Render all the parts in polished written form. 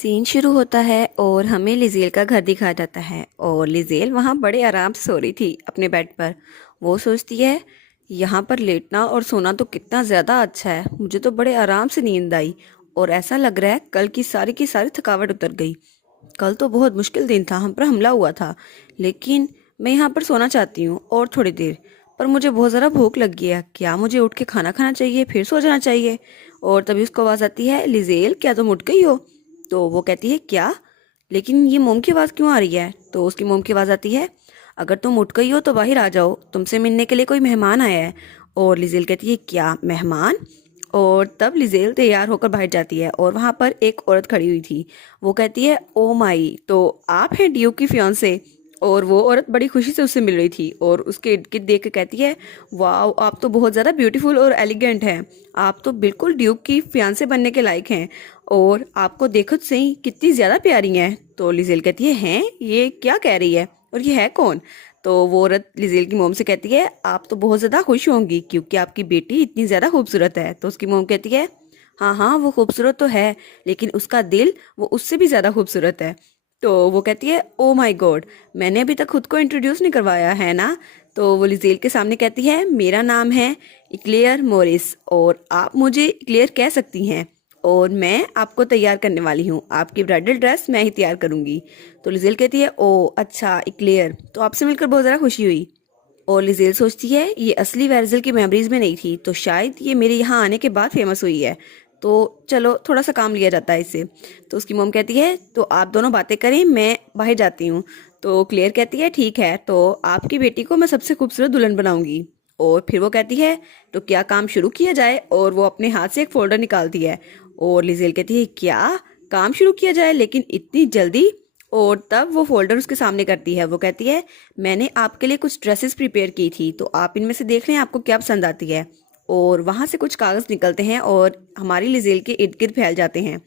Scene शुरू होता है और हमें लिजेल का घर दिखाया जाता है और लिजेल वहाँ बड़े आराम से सो रही थी अपने बेड पर। वो सोचती है यहाँ पर लेटना और सोना तो कितना ज़्यादा अच्छा है। मुझे तो बड़े आराम से नींद आई और ऐसा लग रहा है कल की सारी थकावट उतर गई। कल तो बहुत मुश्किल दिन था, हम पर हमला हुआ था, लेकिन मैं यहाँ पर सोना चाहती हूँ और थोड़ी देर। पर मुझे बहुत ज़्यादा भूख लगी है, क्या मुझे उठ के खाना खाना चाहिए फिर सो जाना चाहिए? और तभी उसको आवाज़ आती है, लिजेल क्या तुम उठ गई हो? तो वो कहती है क्या, लेकिन ये मोम की आवाज़ क्यों आ रही है? तो उसकी मोम की आवाज़ आती है, अगर तुम उठ गई हो तो बाहर आ जाओ, तुमसे मिलने के लिए कोई मेहमान आया है। और लिजेल कहती है क्या मेहमान? और तब लिजेल तैयार होकर बाहर जाती है और वहां पर एक औरत खड़ी हुई थी। वो कहती है ओ माई, तो आप हैं ड्यूक की फियांसे? और वो औरत बड़ी खुशी से उससे मिल रही थी और उसके इर्द गिर्द देख के कहती है वाह, आप तो बहुत ज़्यादा ब्यूटीफुल और एलिगेंट हैं, आप तो बिल्कुल ड्यूक की फियांसे बनने के लायक हैं और आपको देखो तो सही कितनी ज़्यादा प्यारी हैं। तो लिजेल कहती है हैं, ये क्या कह रही है और ये है कौन? तो वो औरत लिजेल की मोम से कहती है आप तो बहुत ज़्यादा खुश होंगी क्योंकि आपकी बेटी इतनी ज़्यादा खूबसूरत है। तो उसकी मोम कहती है हाँ हाँ, वो खूबसूरत तो है, लेकिन उसका दिल वो उससे भी ज़्यादा खूबसूरत है। तो वो कहती है ओ माय गॉड, मैंने अभी तक खुद को इंट्रोड्यूस नहीं करवाया है ना? तो वो लिजेल के सामने कहती है मेरा नाम है इक्लेयर मोरिस और आप मुझे इक्लेयर कह सकती हैं और मैं आपको तैयार करने वाली हूँ, आपकी ब्राइडल ड्रेस मैं ही तैयार करूंगी। तो लिजेल कहती है ओ अच्छा इक्लेयर, तो आपसे मिलकर बहुत ज़्यादा खुशी हुई। और लिजेल सोचती है ये असली वेर्जल की मेमोरीज में नहीं थी, तो शायद ये मेरे यहाँ आने के बाद फेमस हुई है, तो चलो थोड़ा सा काम लिया जाता है इससे। तो उसकी मोम कहती है तो आप दोनों बातें करें, मैं बाहर जाती हूँ। तो क्लेयर कहती है ठीक है, तो आपकी बेटी को मैं सबसे खूबसूरत दुल्हन बनाऊंगी। और फिर वो कहती है तो क्या काम शुरू किया जाए? और वो अपने हाथ से एक फोल्डर निकालती है और लिजेल कहती है क्या काम शुरू किया जाए, लेकिन इतनी जल्दी? और तब वो फोल्डर उसके सामने करती है। वो कहती है मैंने आपके लिए कुछ ड्रेसेस प्रिपेयर की थी, तो आप इनमें से देख लें आपको क्या पसंद आती है। और वहां से कुछ कागज निकलते हैं और हमारी लिजेल के इर्द गिर्द फैल जाते हैं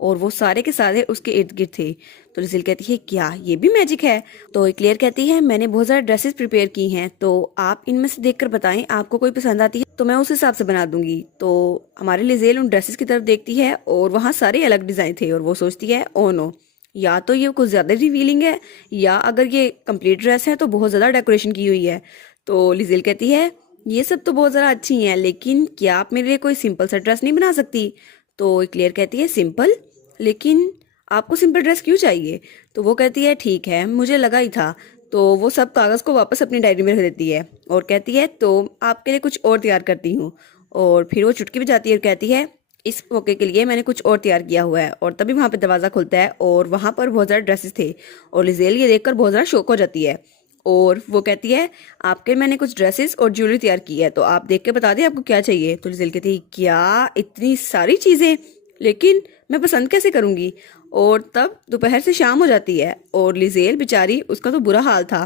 और वो सारे के सारे उसके इर्द गिर्द थे। तो लिजेल कहती है क्या ये भी मैजिक है? तो क्लेयर कहती है मैंने बहुत सारे ड्रेसेस प्रिपेयर की हैं, तो आप इनमें से देखकर बताएं आपको कोई पसंद आती है तो मैं उस हिसाब से बना दूंगी। तो हमारी लिजेल उन ड्रेसेस की तरफ देखती है और वहाँ सारे अलग डिजाइन थे और वो सोचती है ओ नो, या तो ये कुछ ज्यादा रिवीलिंग है, या अगर ये कंप्लीट ड्रेस है तो बहुत ज्यादा डेकोरेशन की हुई है। तो लिजेल कहती है ये सब तो बहुत ज़्यादा अच्छी हैं, लेकिन क्या आप मेरे लिए कोई सिंपल सा ड्रेस नहीं बना सकती? तो क्लियर कहती है सिंपल, लेकिन आपको सिंपल ड्रेस क्यों चाहिए? तो वो कहती है ठीक है, मुझे लगा ही था। तो वो सब कागज़ को वापस अपनी डायरी में रख देती है और कहती है तो आपके लिए कुछ और तैयार करती हूँ। और फिर वो चुटकी बजाती है और कहती है इस मौके के लिए मैंने कुछ और तैयार किया हुआ है। और तभी वहाँ पे दरवाज़ा खुलता है और वहाँ पर बहुत ज़्यादा ड्रेसेस थे और लिजेल ये देखकर बहुत ज़्यादा शौक हो जाती है और वो कहती है आपके मैंने कुछ ड्रेसेस और ज्वेलरी तैयार की है, तो आप देख के बता दें आपको क्या चाहिए। तो लिजेल कहती है क्या इतनी सारी चीज़ें, लेकिन मैं पसंद कैसे करूंगी? और तब दोपहर से शाम हो जाती है और लिजेल बेचारी, उसका तो बुरा हाल था।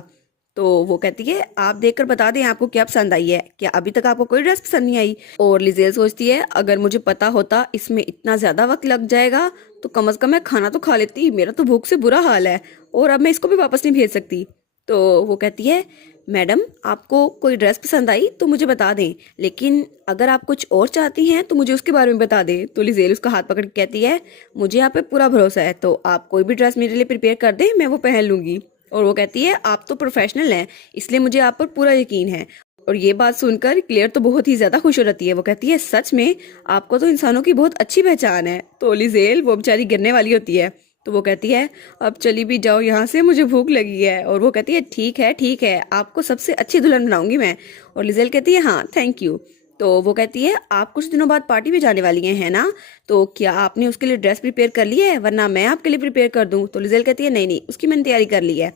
तो वो कहती है आप देखकर बता दें आपको क्या पसंद आई है, क्या अभी तक आपको कोई ड्रेस पसंद नहीं आई? और लिजेल सोचती है अगर मुझे पता होता इसमें इतना ज्यादा वक्त लग जाएगा तो कम से कम मैं खाना तो खा लेती, मेरा तो भूख से बुरा हाल है और अब मैं इसको भी वापस नहीं भेज सकती। तो वो कहती है मैडम आपको कोई ड्रेस पसंद आई तो मुझे बता दें, लेकिन अगर आप कुछ और चाहती हैं तो मुझे उसके बारे में बता दें। तो लिजेल उसका हाथ पकड़ के कहती है मुझे यहाँ पे पूरा भरोसा है, तो आप कोई भी ड्रेस मेरे लिए प्रिपेयर कर दें, मैं वो पहन लूंगी। और वो कहती है आप तो प्रोफेशनल हैं, इसलिए मुझे आप पर पूरा यकीन है। और ये बात सुनकर क्लेयर तो बहुत ही ज्यादा खुश हो जाती है। वो कहती है सच में आपको तो इंसानों की बहुत अच्छी पहचान है। तो लिजेल वो बेचारी गिरने वाली होती है, तो वो कहती है अब चली भी जाओ यहाँ से, मुझे भूख लगी है। और वो कहती है ठीक है, आपको सबसे अच्छी दुल्हन बनाऊंगी मैं। और लिजेल कहती है हाँ थैंक यू। तो वो कहती है आप कुछ दिनों बाद पार्टी में जाने वाली हैं है ना? तो क्या आपने उसके लिए ड्रेस प्रिपेयर कर ली है, वरना मैं आपके लिए प्रिपेयर कर दूं? तो लिजेल कहती है नहीं नहीं, उसकी मैंने तैयारी कर ली है।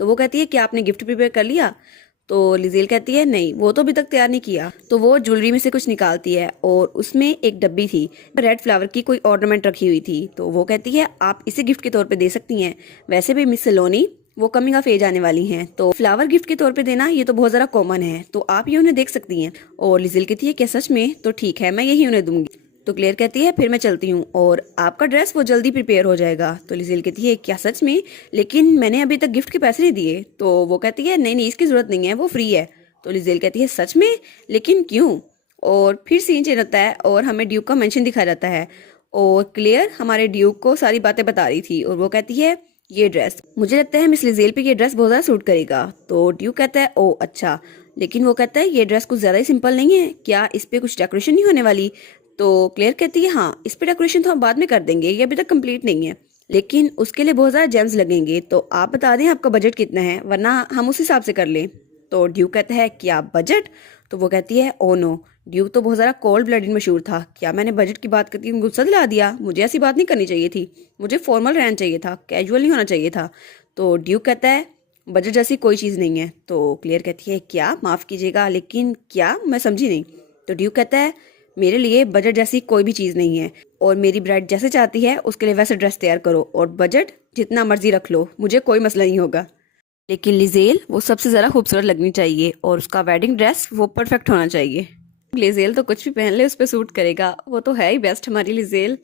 तो वो कहती है क्या आपने गिफ्ट प्रिपेयर कर लिया? तो लिजेल कहती है नहीं, वो तो अभी तक तैयार नहीं किया। तो वो ज्वेलरी में से कुछ निकालती है और उसमें एक डब्बी थी, रेड फ्लावर की कोई ऑर्नामेंट रखी हुई थी। तो वो कहती है आप इसे गिफ्ट के तौर पे दे सकती हैं, वैसे भी मिस सलोनी वो कमिंग ऑफ एज आने वाली हैं, तो फ्लावर गिफ्ट के तौर पे देना ये तो बहुत ज़्यादा कॉमन है, तो आप ये उन्हें देख सकती हैं। और लिजेल कहती है क्या सच में? तो ठीक है, मैं यही उन्हें दूंगी। तो क्लेयर कहती है फिर मैं चलती हूँ और आपका ड्रेस वो जल्दी प्रिपेयर हो जाएगा। तो लिजेल कहती है क्या सच में? लेकिन मैंने अभी तक गिफ्ट के पैसे नहीं दिए। तो वो कहती है नहीं नहीं, इसकी जरूरत नहीं है, वो फ्री है। तो लिजेल कहती है सच में, लेकिन क्यों? और फिर सीन चेंज होता है और हमें ड्यूक का मेंशन दिखाया जाता है और क्लियर हमारे ड्यूक को सारी बातें बता रही थी और वो कहती है ये ड्रेस, मुझे लगता है मिस लिजेल पे ये ड्रेस बहुत ज़्यादा सूट करेगा। तो ड्यूक कहता है ओ अच्छा, लेकिन वो कहता है ये ड्रेस कुछ ज़्यादा ही सिंपल नहीं है क्या, इस पे कुछ डेकोरेशन नहीं होने वाली। तो क्लियर कहती है हाँ इस पे डेकोरेशन तो हम बाद में कर देंगे, ये अभी तक कंप्लीट नहीं है, लेकिन उसके लिए बहुत ज़्यादा जेम्स लगेंगे, तो आप बता दें आपका बजट कितना है वरना हम उस हिसाब से कर लें। तो ड्यूक कहता है क्या बजट, तो वो कहती है ओ नो, ड्यूक तो बहुत ज़्यादा कोल्ड ब्लडेड मशहूर था, क्या मैंने बजट की बात करके गुस्सा दिला दिया, मुझे ऐसी बात नहीं करनी चाहिए थी, मुझे फॉर्मल रहना चाहिए था, कैजुअल नहीं होना चाहिए था। तो ड्यूक कहता है बजट जैसी कोई चीज़ नहीं है। तो क्लियर कहती है क्या, माफ़ कीजिएगा लेकिन क्या, मैं समझी नहीं। तो ड्यूक कहता है मेरे लिए बजट जैसी कोई भी चीज़ नहीं है, और मेरी ब्राइड जैसे चाहती है उसके लिए वैसे ड्रेस तैयार करो, और बजट जितना मर्जी रख लो, मुझे कोई मसला नहीं होगा, लेकिन लिजेल वो सबसे ज़्यादा खूबसूरत लगनी चाहिए और उसका वेडिंग ड्रेस वो परफेक्ट होना चाहिए। लिजेल तो कुछ भी पहन ले उस पर सूट करेगा, वो तो है ही बेस्ट हमारी लिजेल।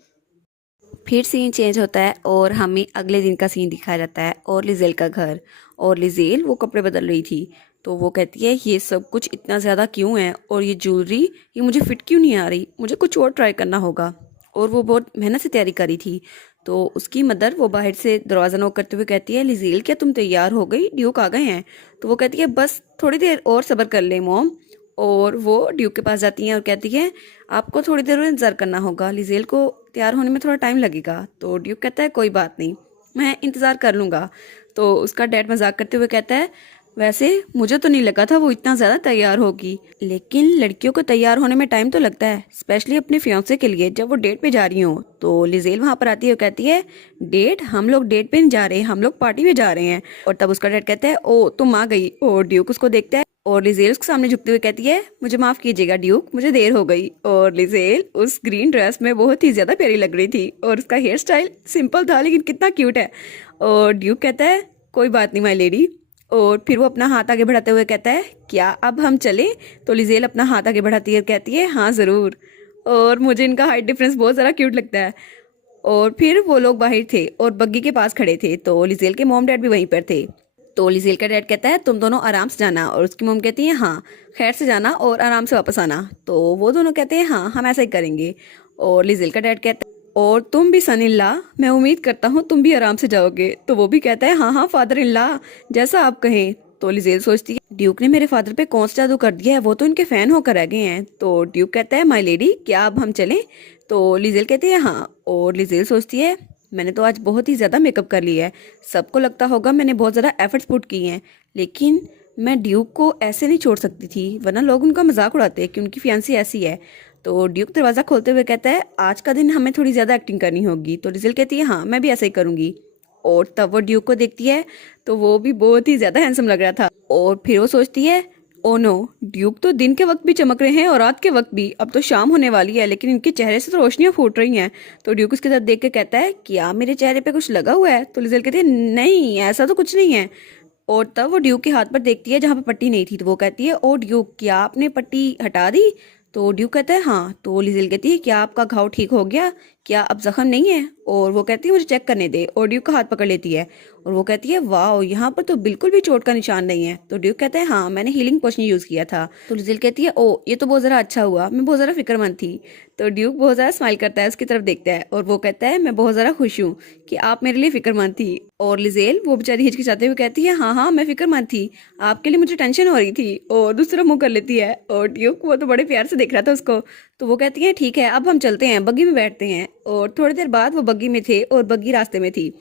फिर सीन चेंज होता है और हमें अगले दिन का सीन दिखाया जाता है और लिजेल का घर, और लिजेल वो कपड़े बदल रही थी। तो वो कहती है ये सब कुछ इतना ज़्यादा क्यों है, और ये ज्वेलरी ये मुझे फिट क्यों नहीं आ रही, मुझे कुछ और ट्राई करना होगा। और वो बहुत मेहनत से तैयारी करी थी। तो उसकी मदर वो बाहर से दरवाज़ा नॉक करते हुए कहती है लिजेल क्या तुम तैयार हो गई, ड्यूक आ गए हैं। तो वो कहती है बस थोड़ी देर और सब्र कर ले मॉम। और वो ड्यूक के पास जाती हैं और कहती है आपको थोड़ी देर और इंतज़ार करना होगा, लिजेल को तैयार होने में थोड़ा टाइम लगेगा। तो ड्यूक कहता है कोई बात नहीं, मैं इंतज़ार कर लूँगा। तो उसका डैड मजाक करते हुए कहता है वैसे मुझे तो नहीं लगा था वो इतना ज़्यादा तैयार होगी, लेकिन लड़कियों को तैयार होने में टाइम तो लगता है, स्पेशली अपने फियांसे के लिए जब वो डेट पे जा रही हो। तो लिजेल वहाँ पर आती है और कहती है डेट, हम लोग डेट पे नहीं जा रहे, हम लोग पार्टी पे जा रहे हैं। और तब उसका डैड कहता है ओ तुम आ गई। और ड्यूक उसको देखता है और लिजेल उसके सामने झुकते हुए कहती है मुझे माफ़ कीजिएगा ड्यूक, मुझे देर हो गई। और लिजेल उस ग्रीन ड्रेस में बहुत ही ज़्यादा प्यारी लग रही थी, और उसका हेयर स्टाइल सिंपल था लेकिन कितना क्यूट है। और ड्यूक कहता है कोई बात नहीं माई लेडी। और फिर वो अपना हाथ आगे बढ़ाते हुए कहता है क्या अब हम चलें। तो लिजेल अपना हाथ आगे बढ़ाती है और कहती है हाँ ज़रूर। और मुझे इनका हाइट डिफरेंस बहुत ज़्यादा क्यूट लगता है। और फिर वो लोग बाहर थे और बग्गी के पास खड़े थे, तो लिजेल के मॉम डैड भी वहीं पर थे। तो लिजेल का डैड कहता है तुम दोनों आराम से जाना, और उसकी मॉम कहती है हाँ खैर से जाना और आराम से वापस आना। तो वो दोनों कहते हैं हाँ हम ऐसा ही करेंगे। और लिजेल का डैड कहता है और तुम भी सन इन ला, मैं उम्मीद करता हूँ तुम भी आराम से जाओगे। तो वो भी कहता है हाँ हाँ फादर इन ला, जैसा आप कहें। तो लिजेल सोचती है ड्यूक ने मेरे फादर पे कौन सा जादू कर दिया है, वो तो इनके फैन होकर रह गए हैं। तो ड्यूक कहता है माय लेडी क्या अब हम चलें। तो लिजेल कहती है हाँ। और लिजेल सोचती है मैंने तो आज बहुत ही ज़्यादा मेकअप कर लिया है, सबको लगता होगा मैंने बहुत ज़्यादा एफर्ट्स पुट किए हैं, लेकिन मैं ड्यूक को ऐसे नहीं छोड़ सकती थी, वरना लोग उनका मजाक उड़ाते हैं कि उनकी फियांसी ऐसी है। तो ड्यूक दरवाज़ा खोलते हुए कहता है आज का दिन हमें थोड़ी ज़्यादा एक्टिंग करनी होगी। तो लिजेल कहती है हाँ मैं भी ऐसा ही करूँगी। और तब वो ड्यूक को देखती है तो वो भी बहुत ही ज़्यादा हैंडसम लग रहा था। और फिर वो सोचती है ओ नो, ड्यूक तो दिन के वक्त भी चमक रहे हैं और रात के वक्त भी, अब तो शाम होने वाली है लेकिन इनके चेहरे से तो रोशनियां फूट रही हैं। तो ड्यूक उसकी तरफ देख के कहता है क्या मेरे चेहरे पे कुछ लगा हुआ है। तो लिजेल कहती है नहीं ऐसा तो कुछ नहीं है। और तब वो ड्यूक के हाथ पर देखती है जहाँ पे पट्टी नहीं थी, तो वो कहती है ओ ड्यूक क्या आपने पट्टी हटा दी। तो ड्यूक कहता है हाँ। तो लिजेल कहती है क्या आपका घाव ठीक हो गया, क्या अब जख्म नहीं है। और वो कहती है मुझे चेक करने दे, और ड्यूक का हाथ पकड़ लेती है और वो कहती है वाह यहाँ पर तो बिल्कुल भी चोट का निशान नहीं है। तो ड्यूक कहता है हाँ मैंने हीलिंग पोशन यूज़ किया था। तो लिजेल कहती है ओ ये तो बहुत ज़रा अच्छा हुआ, मैं बहुत ज़रा फिक्रमंद थी। तो ड्यूक बहुत ज़्यादा स्माइल करता है, उसकी तरफ देखता है और वो कहता है मैं बहुत ज़्यादा खुश हूँ कि आप मेरे लिए फिक्रमंद थी। और लिजेल वो बेचारी हिचकिचाते हुए कहती है हाँ हाँ मैं फिक्रमंद थी, आपके लिए मुझे टेंशन हो रही थी। और दूसरा मुंह कर लेती है और ड्यूक वो तो बड़े प्यार से देख रहा था उसको। तो वो कहती है ठीक है अब हम चलते हैं, बग्गी में बैठते हैं। और थोड़ी देर बाद वो बग्गी में थे और बग्गी रास्ते में थी।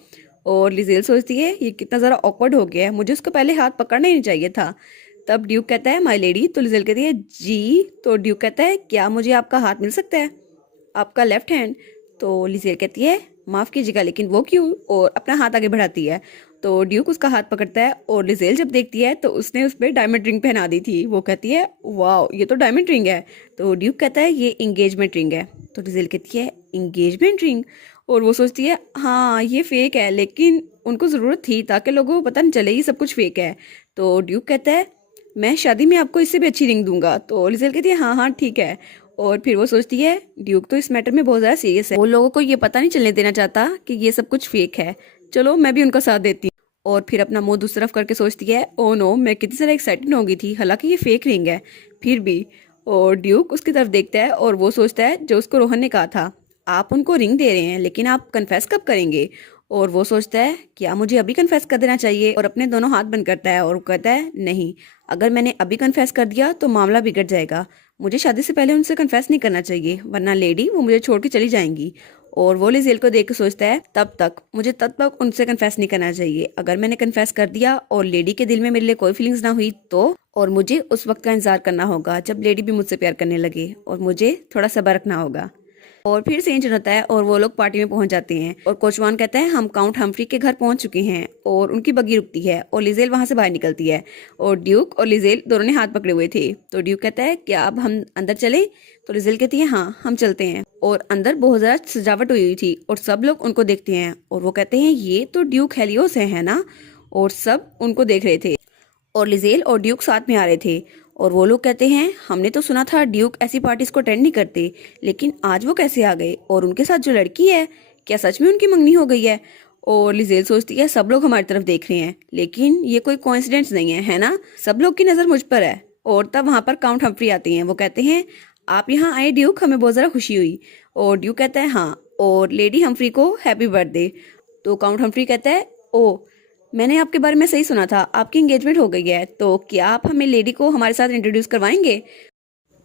और लिजेल सोचती है ये कितना ज़रा ऑकवर्ड हो गया है, मुझे उसको पहले हाथ पकड़ना ही नहीं चाहिए था। तब ड्यूक कहता है माय लेडी। तो लिजेल कहती है जी। तो ड्यूक कहता है क्या मुझे आपका हाथ मिल सकता है, आपका लेफ्ट हैंड। तो लिजेल कहती है माफ़ कीजिएगा लेकिन वो क्यों, और अपना हाथ आगे बढ़ाती है। तो ड्यूक उसका हाथ पकड़ता है और लिजेल जब देखती है तो उसने उस पर डायमंड रिंग पहना दी थी। वो कहती है वाह ये तो डायमंड रिंग है। तो ड्यूक कहता है ये इंगेजमेंट रिंग है। तो लिजेल कहती है इंगेजमेंट रिंग। और वो सोचती है हाँ ये फेक है, लेकिन उनको ज़रूरत थी ताकि लोगों को पता नहीं चले ये सब कुछ फेक है। तो ड्यूक कहता है मैं शादी में आपको इससे भी अच्छी रिंग दूंगा। तो लिजेल कहती है हाँ हाँ ठीक है। और फिर वो सोचती है ड्यूक तो इस मैटर में बहुत ज़्यादा सीरियस है, वो लोगों को ये पता नहीं चलने देना चाहता कि ये सब कुछ फेक है, चलो मैं भी उनका साथ देती हूँ। और फिर अपना मुंह दूसरी तरफ करके सोचती है ओ नो मैं कितनी ज़्यादा एक्साइटेड हो गई थी, हालांकि ये फेक रिंग है फिर भी। और ड्यूक उसकी तरफ देखता है और वो सोचता है जो उसको रोहन ने कहा था आप उनको रिंग दे रहे हैं लेकिन आप कन्फेस कब करेंगे? और वो सोचता है क्या मुझे अभी कन्फेस कर देना चाहिए, और अपने दोनों हाथ बंद करता है और वो कहता है नहीं, अगर मैंने अभी कन्फेस कर दिया तो मामला बिगड़ जाएगा। मुझे शादी से पहले उनसे कन्फेस नहीं करना चाहिए, वरना लेडी वो मुझे छोड़ के चली जाएंगी। और वो लिजेल को देख के सोचता है तब तक उनसे कन्फेस नहीं करना चाहिए। अगर मैंने कन्फेस कर दिया और लेडी के दिल में मेरे लिए कोई फीलिंग्स ना हुई तो, और मुझे उस वक्त का इंतजार करना होगा जब लेडी भी मुझसे प्यार करने लगे, और मुझे थोड़ा सब्र रखना होगा। और फिर सीन चेंज होता है और वो लोग पार्टी में पहुंच जाते हैं और कोचवान कहता है हम काउंट हम्फ्री के घर पहुंच चुके हैं, और उनकी बग्गी रुकती है और लिजेल वहां से बाहर निकलती है। और ड्यूक और लिजेल दोनों ने हाथ पकड़े हुए थे। तो ड्यूक कहता है क्या अब हम अंदर चले? तो लिजेल कहती है हाँ हम चलते हैं। और अंदर बहुत ज्यादा सजावट हुई थी और सब लोग उनको देखते हैं और वो कहते हैं ये तो ड्यूक हेलियोस है ना? और सब उनको देख रहे थे और लिजेल और ड्यूक साथ में आ रहे थे। और वो लोग कहते हैं हमने तो सुना था ड्यूक ऐसी पार्टीज को अटेंड नहीं करते, लेकिन आज वो कैसे आ गए? और उनके साथ जो लड़की है, क्या सच में उनकी मंगनी हो गई है? और लिजेल सोचती है सब लोग हमारी तरफ देख रहे हैं, लेकिन ये कोई कोइंसिडेंस नहीं है ना? सब लोग की नजर मुझ पर है। और तब वहां पर काउंट हम्फ्री आते हैं। वो कहते हैं आप यहाँ आए ड्यूक, हमें बहुत ज्यादा खुशी हुई। और ड्यूक कहता है हाँ, और लेडी हम्फ्री को हैप्पी बर्थडे। तो काउंट हम्फ्री कहता है ओ, मैंने आपके बारे में सही सुना था, आपकी एंगेजमेंट हो गई है, तो क्या आप हमें लेडी को हमारे साथ इंट्रोड्यूस करवाएंगे?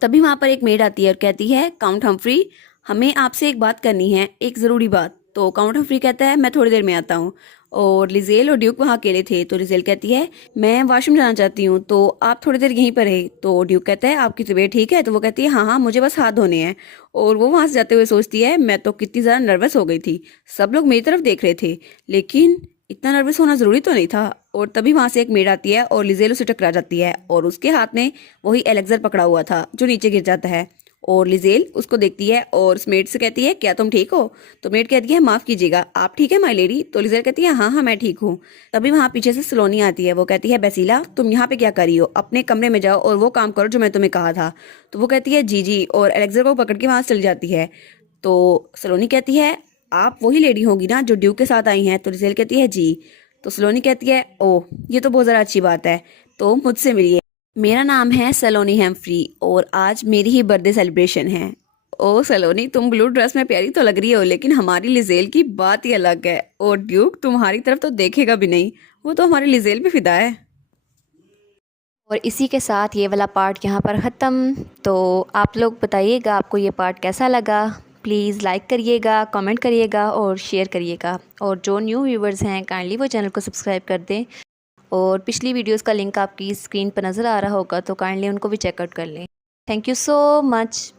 तभी वहां पर एक मेड आती है और कहती है काउंट हम्फ्री, हमें आपसे एक बात करनी है, एक ज़रूरी बात। तो काउंट हम्फ्री कहता है मैं थोड़ी देर में आता हूँ। और लिजेल और ड्यूक वहाँ अकेले थे। तो लिजेल कहती है मैं वॉशरूम जाना चाहती हूँ, तो आप थोड़ी देर यहीं पर रहे। तो ड्यूक कहता है आपकी तबीयत ठीक है? तो वो कहती है हाँ हाँ मुझे बस हाथ धोने हैं। और वो वहाँ से जाते हुए सोचती है मैं तो कितनी ज़्यादा नर्वस हो गई थी, सब लोग मेरी तरफ देख रहे थे, लेकिन इतना नर्वस होना ज़रूरी तो नहीं था। और तभी वहाँ से एक मेड आती है और लिजेल उसे टकरा जाती है और उसके हाथ में वही एलेक्जर पकड़ा हुआ था जो नीचे गिर जाता है। और लिजेल उसको देखती है और उस मेड से कहती है क्या तुम ठीक हो? तो मेड कहती है माफ कीजिएगा, आप ठीक है माय लेडी? तो लिजेल कहती है हाँ हाँ मैं ठीक हूँ। तभी वहाँ पीछे से सलोनी आती है। वो कहती है बेसिला तुम यहाँ पे क्या कर रही हो? अपने कमरे में जाओ और वो काम करो जो मैं तुम्हें कहा था। तो वो कहती है जी जी, और एलेक्जर को पकड़ के वहाँ से चली जाती है। तो सलोनी कहती है आप वही लेडी होगी ना जो ड्यूक के साथ आई हैं? तो लिजेल कहती है जी। तो सलोनी कहती है ओह ये तो बहुत ज़रा अच्छी बात है, तो मुझसे मिलिए, मेरा नाम है सलोनी हेम्फ्री और आज मेरी ही बर्थडे सेलिब्रेशन है। ओ सलोनी तुम ब्लू ड्रेस में प्यारी तो लग रही हो, लेकिन हमारी लिजेल की बात ही अलग है, और ड्यूक तुम्हारी तरफ तो देखेगा भी नहीं, वो तो हमारी लिजेल पे फिदा है। और इसी के साथ ये वाला पार्ट यहाँ पर ख़त्म। तो आप लोग बताइएगा आपको ये पार्ट कैसा लगा। प्लीज़ लाइक करिएगा, कमेंट करिएगा और शेयर करिएगा। और जो न्यू व्यूवर्स हैं काइंडली वो चैनल को सब्सक्राइब कर दें। और पिछली वीडियोस का लिंक आपकी स्क्रीन पर नज़र आ रहा होगा, तो काइंडली उनको भी चेकआउट कर लें। Thank you so much.